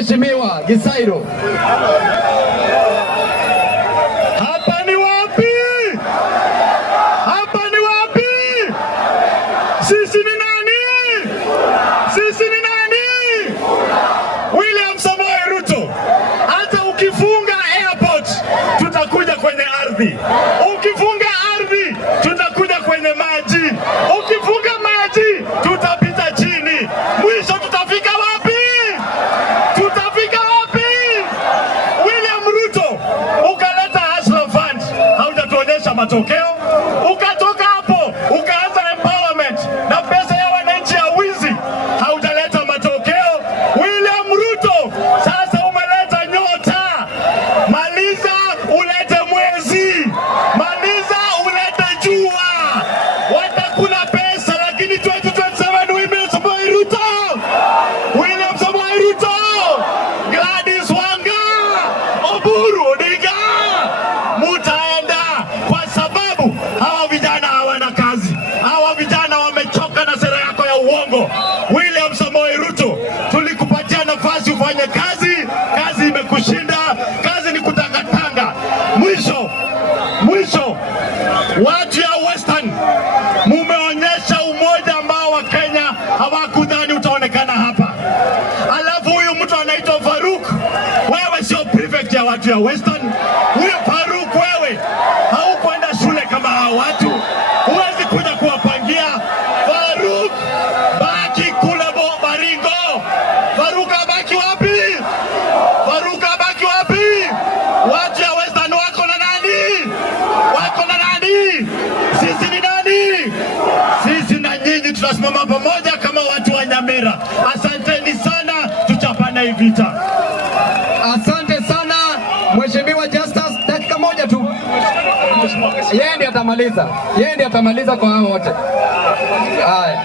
Mheshimiwa Gisairo. Hapa ni wapi? Hapa ni wapi? Sisi ni nani? Sisi ni nani? William Samoei Ruto. Hata ukifunga airport tutakuja kwenye ardhi. Ukifunga ardhi tutakuja kwenye maji. Ukifunga maji tutapita chini. Mwisho tutafika wapi? Tutafika wapi? William Ruto, ukaleta Hustler Fund, haujatuonyesha matokeo. Ukatoka hapo ukaanza empowerment na pesa ya wananchi ya wizi, haujaleta matokeo. William Ruto, sasa umeleta nyota. Maliza ulete mwezi, maliza ulete jua. Watakula pesa, lakini 2027 William Samoei Ruto, William Samoei Ruto, Gladys Wanga, Oburu Odinga, mutaenda kwa sababu hawa vijana hawana kazi. Hawa vijana wamechoka na sera yako ya uongo. William Samoei Ruto, tulikupatia nafasi ufanye kazi, kazi imekushinda. Kazi ni kutangatanga. Mwisho, watu ya Western, mumeonyesha umoja ambao wa Kenya hawakudhani utaonekana hapa. Alafu huyu mtu anaitwa Faruk, wewe sio prefect ya watu ya Western. Huyu Faruk, wewe haukwenda shule kama hao watu, huwezi kuja kuwapangia. Faruk, baki kule Baringo. Faruk abaki wapi? Faruk abaki wapi? Watu ya Western wako na nani? Wako na nani? Sisi ni nani? Sisi na nyinyi tunasimama pamoja kama watu wa Nyamira. Asanteni sana, tuchapane hii vita. Asante sana Mheshimiwa Justus, dakika moja tu. Yeye ndiye atamaliza kwa hao wote. Haya.